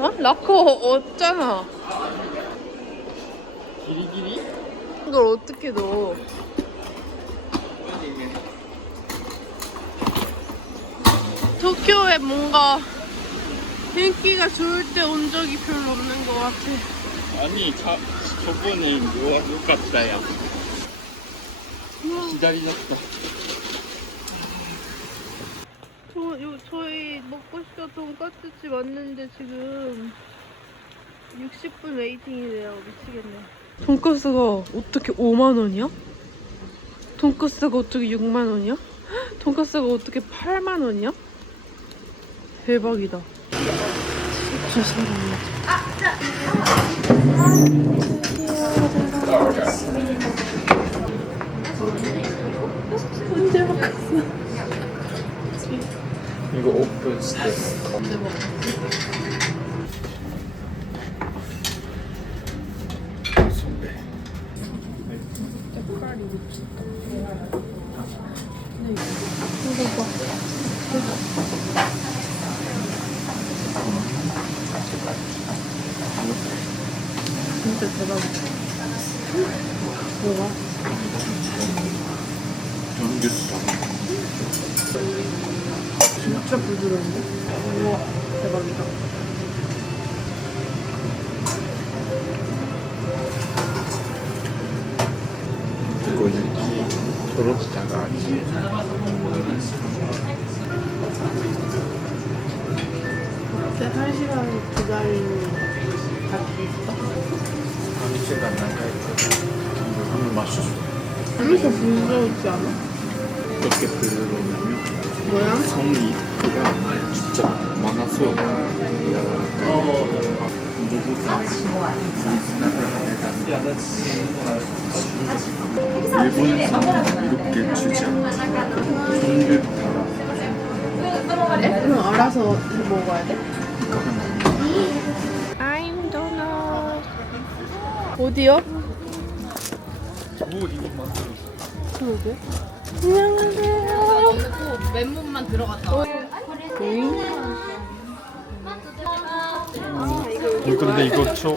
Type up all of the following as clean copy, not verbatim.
어? 라커 없잖아. 기리기리? 이걸 어떻게 넣어? 도쿄에 뭔가 인기가 좋을 때 온 적이 별로 없는 것 같아. 아니 저번에 요갔다야. 기다리셨어. 저희 먹고 싶던 돈까스집 왔는데 지금 60분 웨이팅이래요. 미치겠네. 돈까스가 어떻게 5만 원이야? 돈까스가 어떻게 6만 원이야? 돈까스가 어떻게 8만 원이야? 대박이다. 진짜 사람이야. 언제 먹었어? 이거 오픈 시켰어. 언제 먹었어? 색깔이 미쳤다. 네. 이거 봐. 진짜 대박이다. 뭐가? 삼겹살. 진짜 부드러운데? 우와, 대박이다. 이거 육지 도로지자가 아니지. 그때 1시간 기다리는 닭이 있어? 냄새가 나가 있어. 이거 한번 마셔줘. 그래서 부드러우지 않아? 어떻게 부르냐면 뭐야? 성의가 진짜 많아서 일본에서는 이렇게 주지 않아. 종류 그래? 그럼 알아서 먹어야 돼? 이거 하나. I'm donut. 어디요? 오 이거 만들었어. 그러게. 안녕하세요. 맨몸만 들어갔다 와. 근데 이거 줘. 어?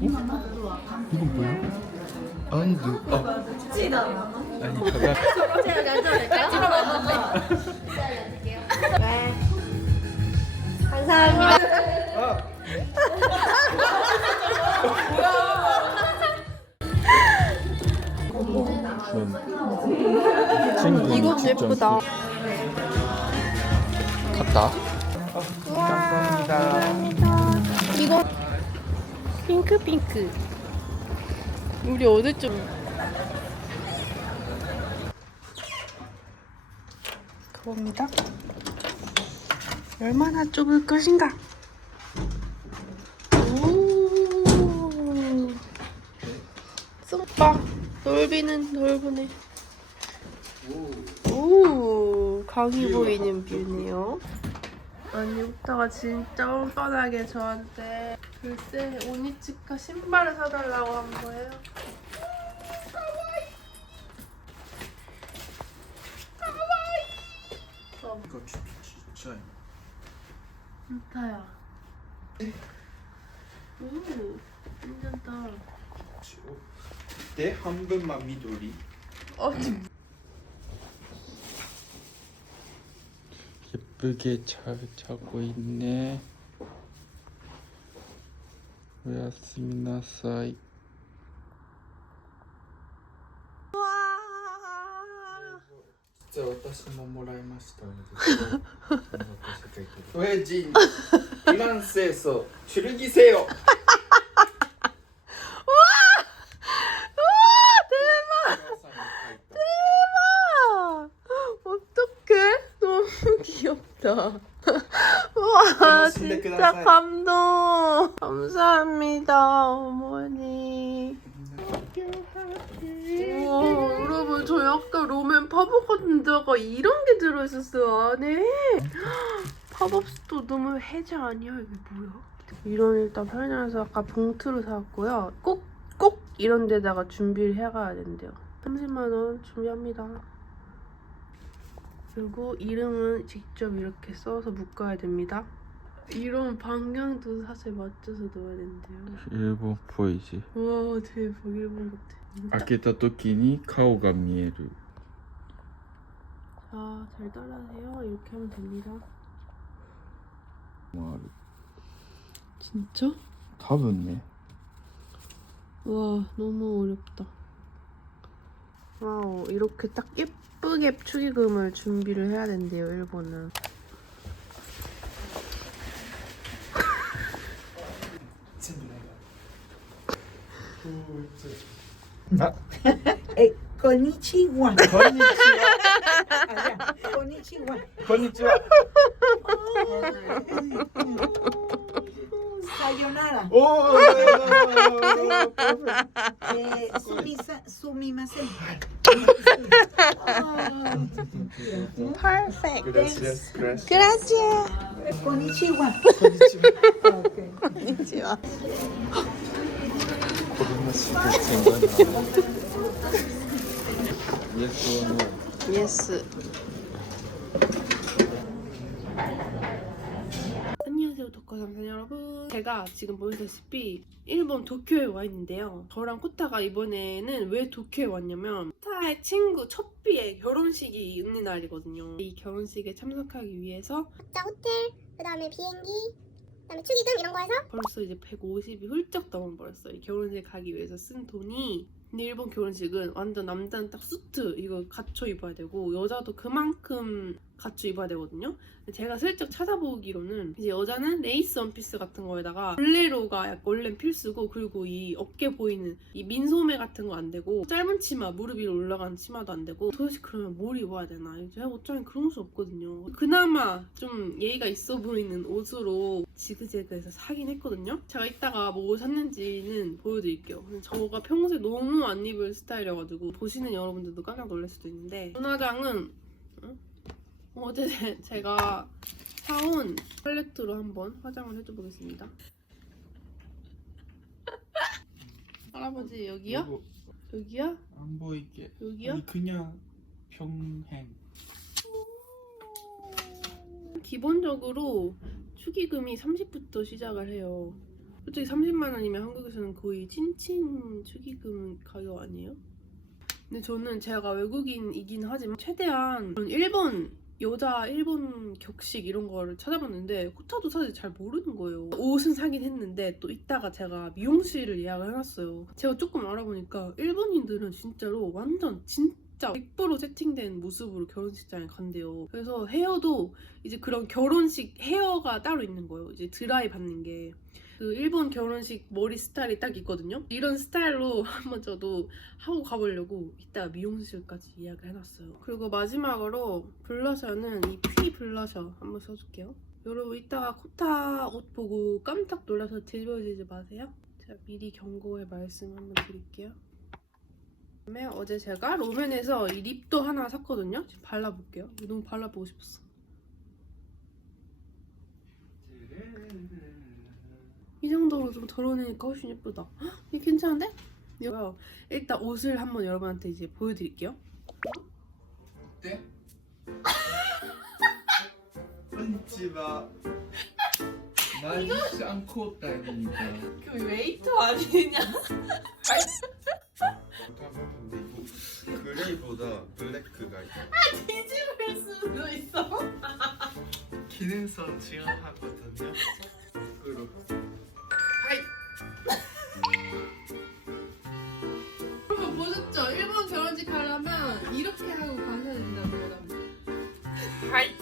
이건 뭐야? 안두. 아니 가가. 이건 예쁘다. 갔다. 감사합니다. 이거 핑크. 우리 어디쯤? 그겁니다. 얼마나 좁을 것인가? 오, 쏙박. 넓이는 넓으네. 오, 강이 보이는 뷰네요. 아니, 오빠가 진짜 뻔뻔하게 저한테 글쎄 오니치카 신발을 사달라고 한 거예요. 이거 진짜. 좋다야. 오, 괜찮다. 내 한 번만 미도리. 예쁘게 잘 자고 있네. 오야스미나사이. 와. 진짜 私ももらいましたので。ウェジンフランセスを剣せよ。 어떡해? 너무 귀엽다. 와, 진짜 감동. 감사합니다, 어머니. 우와, 여러분, 저희 아까 로맨 팝업 같은 데가 이런 게 들어있었어요, 안에. 팝업 스토어 너무 해자 아니야? 이게 뭐야? 이런 일단 편의점에서 아까 봉투를 사왔고요. 꼭 이런 데다가 준비를 해가야 된대요. 30만 원 준비합니다. 그리고 이름은 직접 이렇게 써서 묶어야 됩니다. 이런 방향도 사실 맞춰서 넣어야 된대요. 일본 보이지? 와 대박 일본 같아. 開けた時に顔が見える 자, 잘 따라하세요. 이렇게 하면 됩니다. もある 진짜? 多分ね 와 너무 어렵다. 와우 이렇게 딱 예쁘게 축의금을 준비를 해야 된대요 일본은. Konnichiwa. こんにちは Konnichiwa. こんにちは Sayonara. おー Sumimasen. Perfect. Gracias, gracias. Gracias. Konnichiwa. Okay. konnichiwa. こんな仕事がな Yes or no? Yes. 안녕하세요 독과삼산 여러분. 제가 지금 보시다시피 일본 도쿄에 와 있는데요. 저랑 코타가 이번에는 왜 도쿄에 왔냐면 코타의 친구 첫비의 결혼식이 있는 날이거든요. 이 결혼식에 참석하기 위해서 자, 호텔, 그 다음에 비행기, 그 다음에 축의금 이런 거 해서 벌써 이제 150이 훌쩍 넘어버렸어요. 이 결혼식 가기 위해서 쓴 돈이. 근데 일본 결혼식은 완전 남자는 딱 수트 이거 갖춰 입어야 되고 여자도 그만큼 갖춰 입어야 되거든요. 근데 제가 슬쩍 찾아보기로는 이제 여자는 레이스 원피스 같은 거에다가 볼레로가 약간 원래는 필수고, 그리고 이 어깨 보이는 이 민소매 같은 거 안 되고, 짧은 치마 무릎 위로 올라가는 치마도 안 되고. 도대체 그러면 뭘 입어야 되나? 제가 어쩌면 그런 수 없거든요. 그나마 좀 예의가 있어 보이는 옷으로 지그재그해서 사긴 했거든요. 제가 이따가 뭐 샀는지는 보여드릴게요. 저가 평소에 너무 안 입을 스타일이어가지고 보시는 여러분들도 깜짝 놀랄 수도 있는데, 눈화장은 어제 제가 사온 팔레트로 한번 화장을 해줘보겠습니다. 할아버지 여기요? 여기요? 안 보이게 여기요? 아니, 그냥 평행 기본적으로 축의금이 30부터 시작을 해요. 솔직히 30만 원이면 한국에서는 거의 찐친 축의금 가격 아니에요? 근데 저는 제가 외국인이긴 하지만 최대한 일본 여자 일본 격식 이런 거를 찾아봤는데 코타도 사실 잘 모르는 거예요. 옷은 사긴 했는데 또 이따가 제가 미용실을 예약을 해놨어요. 제가 조금 알아보니까 일본인들은 진짜로 완전 진짜 100% 세팅된 모습으로 결혼식장에 간대요. 그래서 헤어도 이제 그런 결혼식 헤어가 따로 있는 거예요. 이제 드라이 받는 게. 그 일본 결혼식 머리 스타일이 딱 있거든요. 이런 스타일로 한번 저도 하고 가보려고 이따가 미용실까지 예약을 해놨어요. 그리고 마지막으로 블러셔는 이 피 블러셔 한번 써줄게요. 여러분 이따가 코타 옷 보고 깜짝 놀라서 뒤집어지지 마세요. 제가 미리 경고의 말씀 한번 드릴게요. 그다음에 어제 제가 로맨에서 이 립도 하나 샀거든요. 지금 발라볼게요. 이거 너무 발라보고 싶었어. 이 정도로 좀 덜어내니까 훨씬 예쁘다. 헉, 이게 괜찮은데? 이거요. 일단 옷을 한번 여러분한테 이제 보여드릴게요. 어때? konnichiwa 나이스 않고 다니니까 그 웨이터 아니냐? 그레이보다 블랙가 있어 뒤집을 수도 있어. 기능성 지원하거든요 그리고 여러분 보셨죠? 일본 결혼식 하려면 이렇게 하고 가셔야 된다고 여러분. 하이.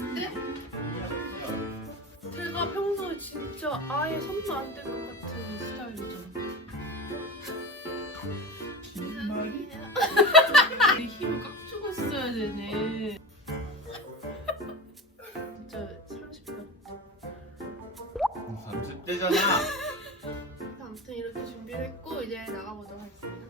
근데 제가 평소에 진짜 아예 손도 안 댈 것 같은 스타일이죠. 흰머리 이 힘을 꽉 주고 있어야 되네. 진짜 30대. 30대잖아 아무튼 이렇게 준비를 했고 이제 나가보도록 하겠습니다.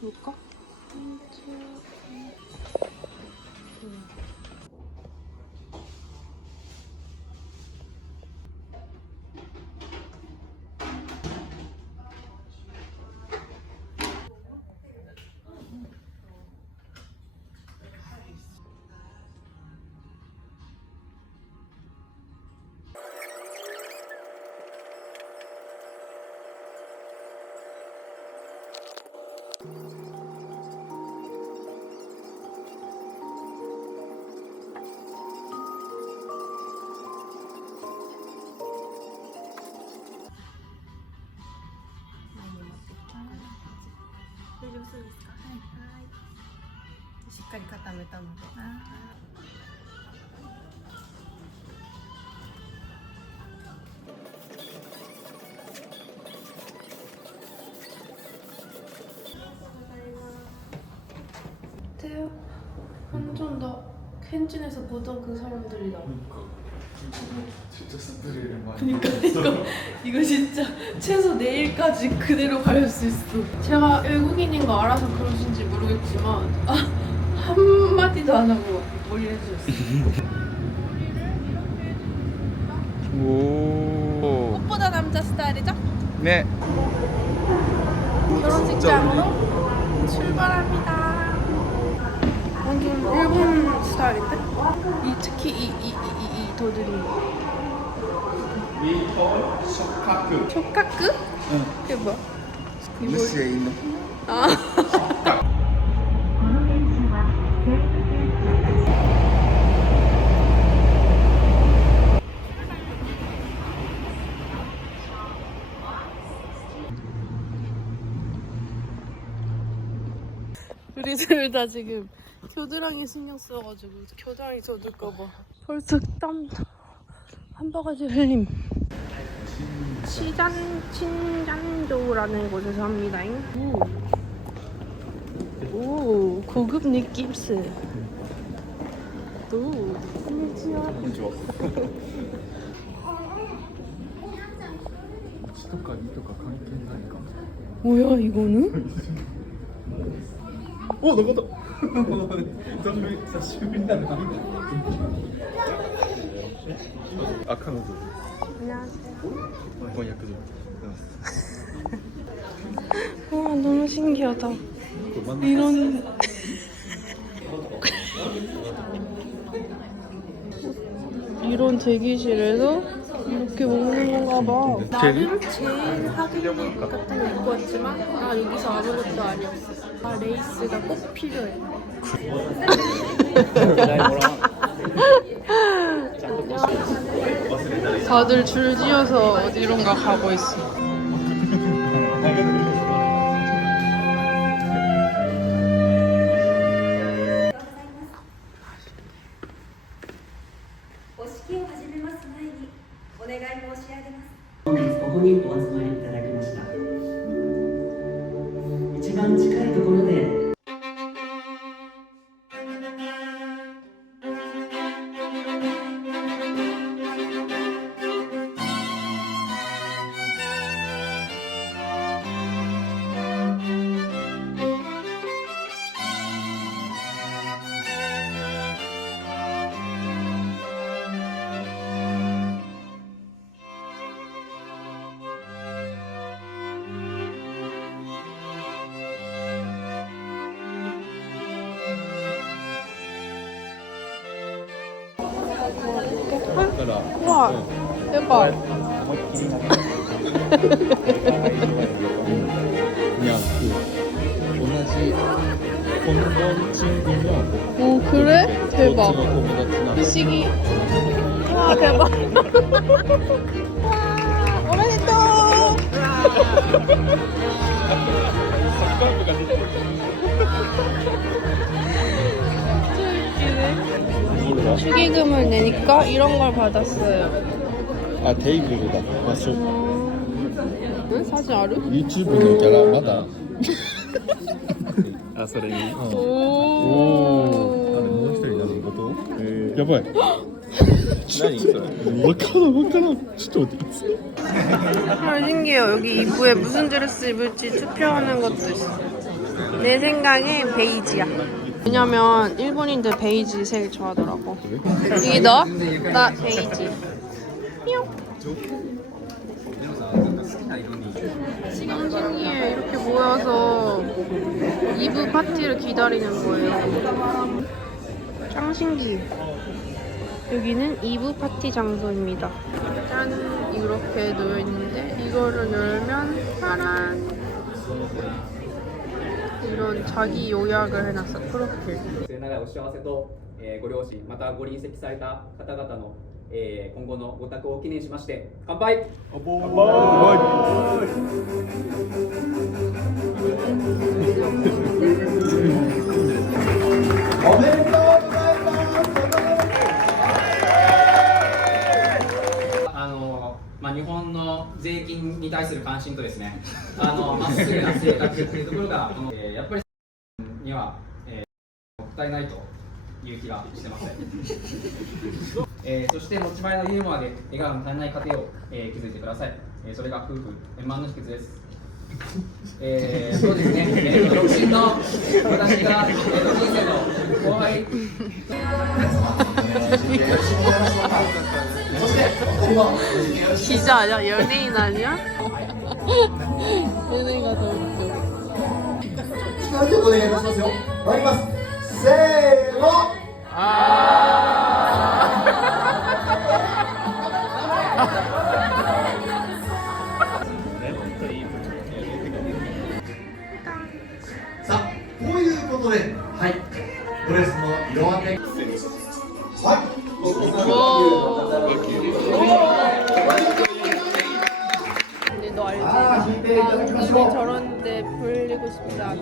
볼까? 丈夫そうですか？はい。しっかり固めたので。어때요? 완전 나 켄진에서 보던 그 사람들이다. 진짜 스트레이를 많이 그니까 이거 진짜 최소 내일까지 그대로 갈 수 있어. 제가 외국인인 거 알아서 그러신지 모르겠지만 한마디도 안 하고 머리를 해주셨어요. 오. 꽃보다 남자 스타일이죠? 네. 결혼식장으로 출발합니다. 완전 일본 스타일인데? 특히 이 도들이 미터 쇼카크. 쇼카크? 응. 그게 뭐야? 루시에 있는. 아. 우리 둘 다 지금 겨드랑이 신경 써가지고 겨드랑이 젖을까봐 벌써 땀 한 바가지 흘림. 친잔도라는 곳에서 합니다. 오 고급 느낌스. 오 konnichiwa. konnichiwa. 1とか2とか関係ないかも。 뭐야 이거는? 오, 나갔다.久しぶりだな。아,彼女。 안녕하세요. 翻訳所。 와 너무 신기하다. 이런 이런 대기실에서 이렇게 먹는 건가 봐. 나름 제일 하객룩 같은 거 입고 왔지만 아 여기서 아무것도 아니었어. 아 레이스가 꼭 필요해. 다들 줄 지어서 어디론가 가고 있어.本日ここにお集まりいただきました。一番近いところでから 우와 대박. 思いっきりな그냥 그同じ 본번 친구면 오 그래? 대박. どっちの友達なの 시기. 와 대박. 와 오메데토. 몰라. 축의금을 내니까 이런 걸 받았어요. 아 테이블이다. 맞죠? 응? 사진 알아? 유튜브のキャラまだあそれに 오. あれもう一人何事やばい何それわからんちょっと待って 정말 신기해요. 여기 2부에 무슨 드레스 입을지 투표하는 것도 있어. 내 생각엔 베이지야. 왜냐면 일본인들 베이지 색을 좋아하더라고. 여기 너? 나 베이지. 뿅. 신기해. 이렇게 모여서 2부 파티를 기다리는 거예요. 짱 신기해. 여기는 2부 파티 장소입니다. 짠! 이렇게 놓여있는데 이거를 열면 파란 이런 자기 요약을 해놨어. 프로필. 末永いお幸せと、ご両親またご臨席された方々の、今後のご多幸を記念しまして乾杯。おめでとうございます。日本の税金に対する関心とですね、まっすぐな性格っていうところが、やっぱりには、もったいないという気がしてます。そして持ち前のユーモアで笑顔の絶えない家庭を、築いてください。それが夫婦円満の秘訣です。そうですね、独身の私が、人生の後輩기자 아니야? 연예인 아니야? 연예인가 더 웃겨. 力強くお願いいたしますよ。参ります。せーの。さあ、こういうことで、はい、ドレスの色分け。はい。근데 너 알지? 나 눈이 저런데 불리고 싶지 않아.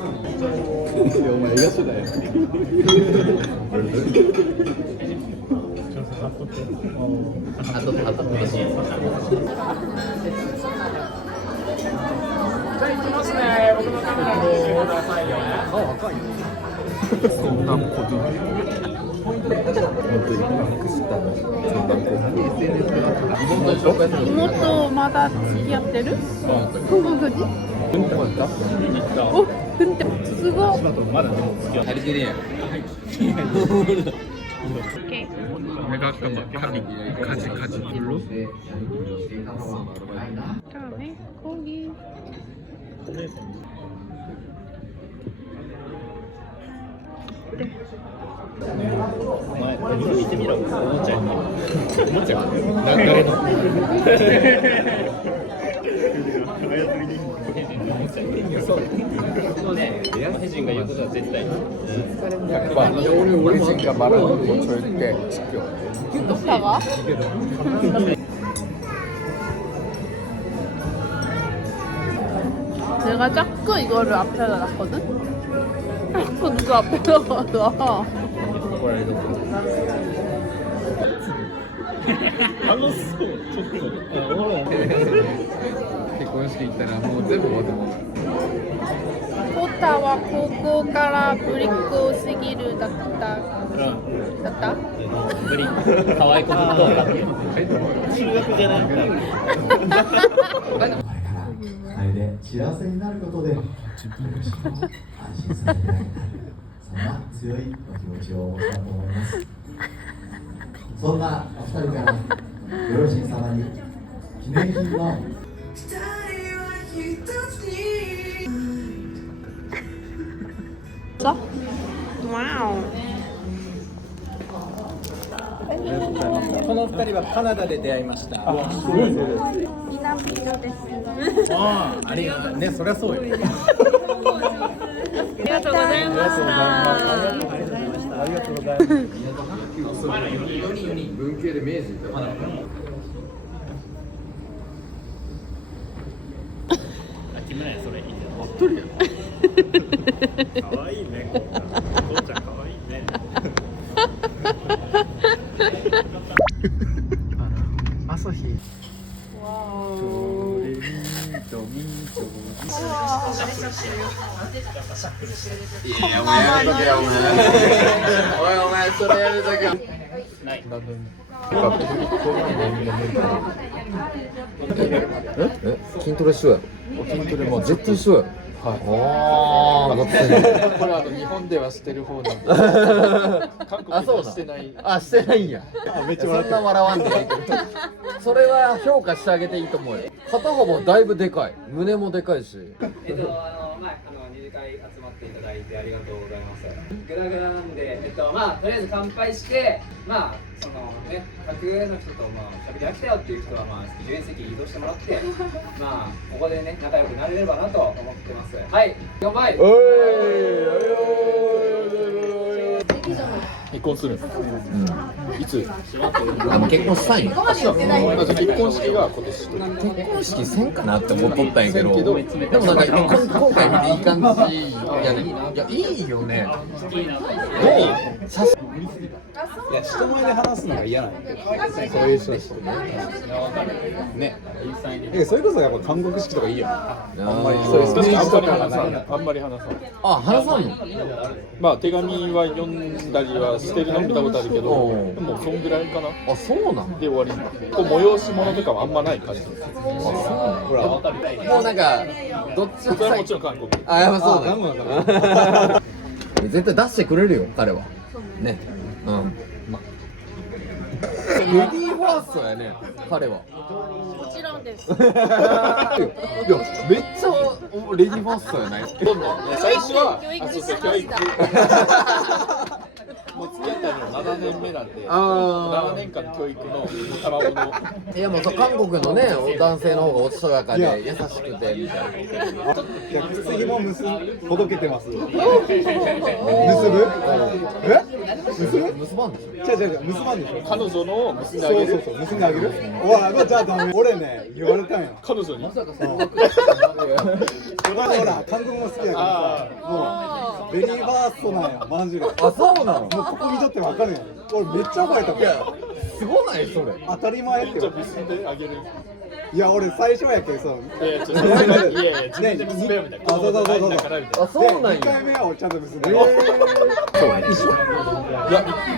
이모도 마다付き合ってる? 한국이지? 어? 근데 그거 오케이. 내가 아까 막 가지 불로? 다음에 고기. 그래. お風呂行ってみろ。おもちゃ。おもちゃ。誰の？そうね。혜진가言うことは絶対。혜진가 말하는 거 절대 지켜. 오빠가? 내가 자꾸 이거를 앞에다 놨거든? 자꾸 누가 앞에다 놔. 楽しそう。ちょっと。結婚式行ったらもう全部終わってもコタは高校からぶりっ子すぎるだっただったぶり可愛い子ずっと中学じゃないからあれで幸せになることで安心させてあげたい、そんな強いお気持ちをお持ちだと思います。そんなお二人からご両親様に記念品の써? 와우. この二人はカナダで出会いました。南野です。ああ、ありがとうね、そりゃそうよ。ありがとうございました。ありがとうございます。文系で明治ってまだ。木村やそれいいね。あっとりや。可愛いね。父ちゃん可愛いね。朝日。いや、お前やるときや、お前。お前、それやるときは。ない。筋トレしようや。筋トレも絶対しようや。はい。これ日本ではしてる方なんで。韓国ではしてない。あ、してないんや。そんな笑わんでいいけど。それは評価してあげていいと思うよ。肩幅だいぶでかい。胸もでかいし。二次会集まっていただいてありがとうございます。グダグダなんで、とりあえず乾杯して、そのね、客の人と喋り飽きたよっていう人は10円席移動してもらって、ここでね、仲良くなれればなと思ってます。はい、乾杯。行婚するの？いつ？あ、もう結婚したんや。まず結婚式が今年と。結婚式せんかなって思っとったんやけど、でもなんか今回見ていい感じやね。いや、いいよね。写真いや、人前で話すのが嫌なんで、そういう人たちね。それこそやっぱ韓国式とかいいよ。あんまりそういうステージとかがない。あんまり話さない。あ、話さんの？まあ手紙は読んだりはしてるの見たことあるけど、でもそんぐらいかな。あ、そうなんで終わり。こう催し物とかはあんまない感じ。ほら、もうなんかどっちもそれはもちろん韓国。あ、やっぱそうだガムだ。絶対出してくれるよ、彼は。ね。うん。レディーファーストやね、彼は。もちろんです。いや、めっちゃレディーファーストやない。どんどん最初は教育そうそう教育。もう付き合ったの7年目なんで、7年間教育の賜物。いやもうそう韓国のね男性の方がおしとやかで優しくてみたいな。いや、靴ひもほどけてます。結ぶ？結ばんでしょ。違う、結ばんでしょ。彼女の結んであげる。そう、結んであげる。おわ、じゃあダメ。俺ね、言われたんよ。彼女に。ほら、韓国も好きやからさ、もうベリーバーストなんや、マジで。あ、そうなの。もうここ見とってわかるやん。俺めっちゃ覚えたもん。すごないそれ。当たり前ってよ。じゃあ結んであげる。いや、俺最初やけどさ。いや、自分で結べよみたいな。そう。あ、そうなん2回や。目は俺ちゃんと結んで。いや、1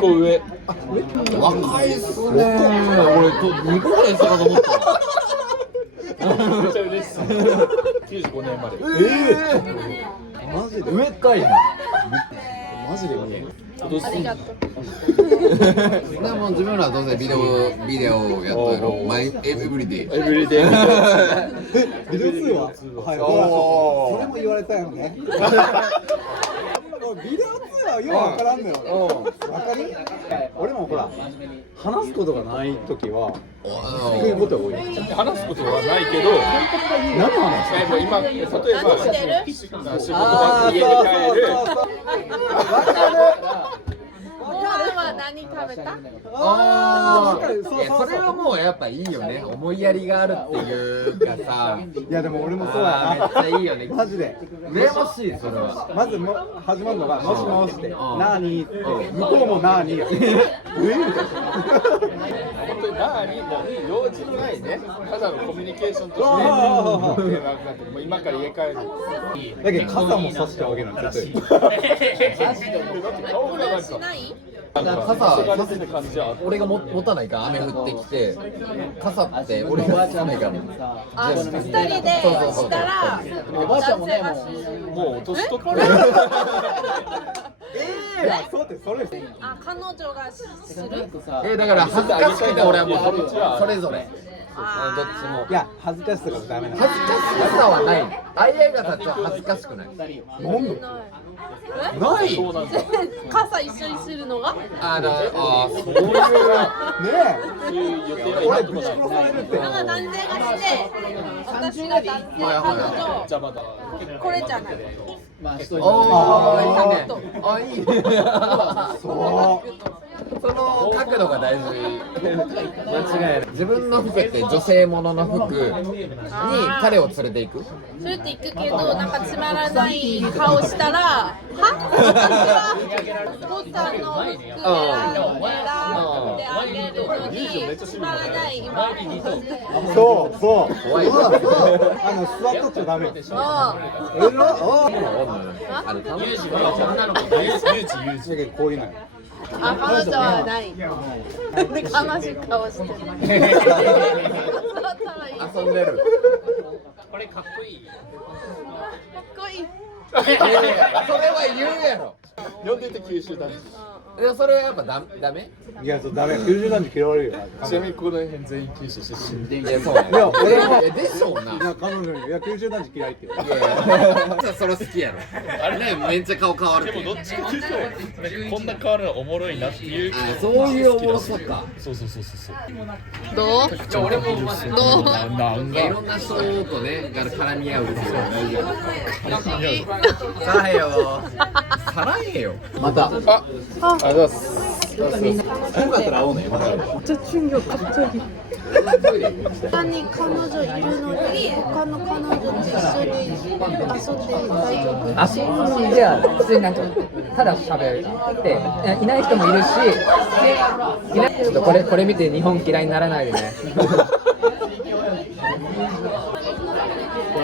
個上。若いっすね。俺と2個ぐらいしたかと思った。めっちゃ嬉しそう。95年まで。マジで上かいな。マジで見える。ありがとう。でも自分らはどうせビデオやっとるの。毎エブリデイ。エブリデイ。ビデオ通話。はい。ほら、それも言われたよね。ビデオ通話はよくわからんのよ。わかる？俺もほら、話すことがないときはそういうことが多い。話すことはないけど、何の話？今例えば仕事が家に帰る。ご飯は何食べた？ああ、それはもうやっぱいいよね。思いやりがあるっていうかさ。いやでも俺もそうやめっちゃいいよね。マジで。羨ましいそれは。まず始まるのがもしもしって、なーにって向こうもなーにや。みたいな。本当に何も用事のないね、ただのコミュニケーションとして、もう今から家帰る。だけど傘も差してあげるの絶対。顔がなんかしない？傘が出てる感じは。俺が持たないから雨降ってきて傘って俺が持たないから。あ、二人でしたらおばあちゃんもねもう年取ってる。いやそうってそれ。あ、彼女がする？だから恥ずかしくて俺はもうそれぞれ。どっちも。いや恥ずかしさがダメなの。恥ずかしさはない。相手方と恥ずかしくない。ない。傘一緒にするのが？そういう。ねそういう予定はえ。俺ぶち殺されるって。なんか男性がして、私が男性彼女邪魔だ。これじゃない。ああ、いいね。そう。その角度が大事。間違いない。自分の服って女性ものの服に彼を連れていく。連れて行くけど、なんかつまらない顔したら、私はボタンの服選んであげるのにつまらない今。そう。怖い。座っとっちゃダメ。こういうのよ。あ、彼女はない。で、悲しい顔してる。遊んでる。これかっこいい。かっこいい。それは言うやろ。呼んでて九州男児。それはやっぱダメ？いやそうダメ。90男児嫌われるよ。ちなみにこの辺全員九州出身。いやそう。いや俺もでしょうな。いや彼女にいや90男児嫌いって。いやそれ好きやろ。あれねめっちゃ顔変わる。でもどっちかというとこんな変わるのおもろいなっていう。そういうおもろさか。そう。どう？俺もどう？なんいろんな人とね絡み合うっていうのは大事。好き。さらへよ。さらへよ。また。ありがとうございます。 진짜 충격 갑자기. 아니彼女いるのに他の彼女と一緒に遊んで大丈夫？あ、そうじゃあ普通になんかただ喋っていない人もいるし、いないちょっとこれ見て日本嫌いにならないでね。や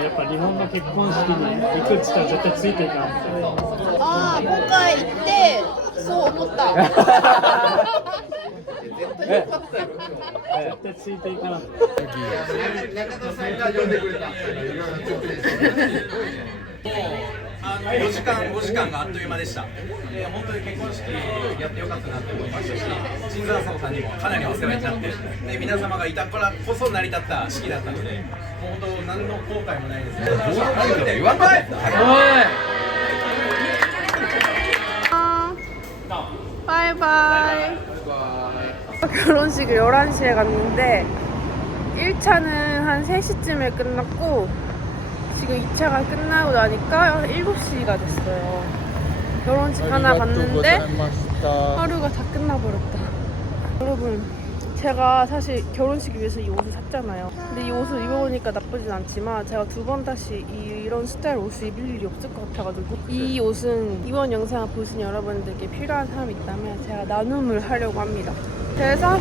っぱ日本の結婚式に行くって言ったら絶対ついていかんみたいな。ああ今回行ってそう思った。絶対ついていかん。5時間があっという間でした。本当に結婚式やってよかったなと思いましたし、椿山荘さんにもかなりお世話になって、で皆様がいたからこそ成り立った式だったので、もう本当何の後悔もないです。言わない。바이바이. 결혼식을 11시에 갔는데 1차는 한 3시쯤에 끝났고 지금 2차가 끝나고 나니까 7시가 됐어요. 결혼식 하나 갔는데 하루가 다 끝나버렸다. 여러분 제가 사실 결혼식 위해서 이 옷을 샀잖아요. 근데 이 옷을 입어보니까 나쁘진 않지만 제가 두 번 다시 이런 스타일 옷을 입을 일이 없을 것 같아가지고 이 옷은 이번 영상을 보신 여러분들께 필요한 사람이 있다면 제가 나눔을 하려고 합니다. 그래서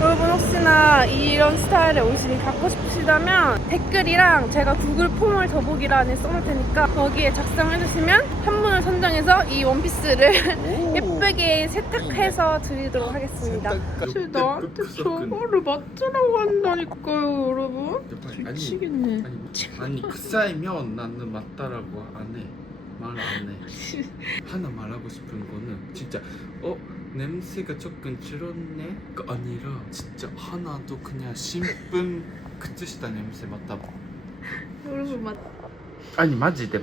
여러분 혹시나 이런 스타일의 옷을 갖고 싶으시다면 댓글이랑 제가 구글 폼을 더보기란에 써놓을 테니까 거기에 작성해주시면 한 분을 선정해서 이 원피스를 예쁘게 세탁해서 드리도록 하겠습니다. 사실 나한테 저거를 맞추라고 한다니까요 여러분. 미치겠네. 아니 그사이면 나는 맞다라고 안 해. 말 안 해. 하나 말하고 싶은 거는 진짜 냄새가 조금 줄었네가 아니라 진짜 하나도 그냥 신분靴下 냄새 맡아봐. 여러분 맞. 아니 마지대.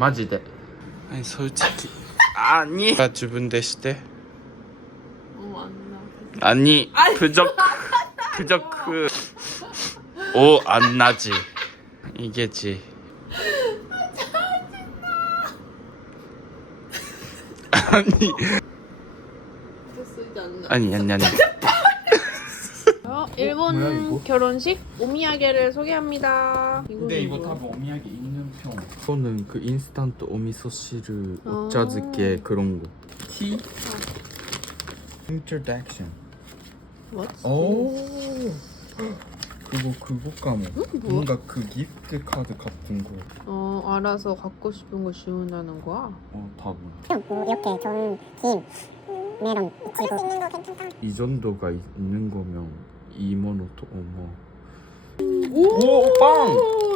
아니 솔직히 아니. 가 주분 대시대. 안 나. 아니 부적 그오안 나지 이게지. 아니 일본 결혼식 오미야게를 소개합니다. 근데 이거 다보 오미야게 있는 편. 이거는 그 인스턴트 오미소시루 오차즈케 그런 거. 티? Introduction. What's 오. 그거 까먹어. 뭔가 그 기프트 카드 같은 거. 알아서 갖고 싶은 거 주문하는 거야? 답은. 이렇게 좋은 김, 메론, 이치고 먹을 수 있는 거 괜찮다. 이 정도가 있는 거면 2만 5천 원. 오, 빵!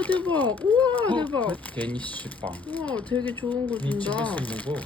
대박. 우와, 대박. 데니쉬 빵. 우와, 되게 좋은 거 이 준다. 집에서 먹어.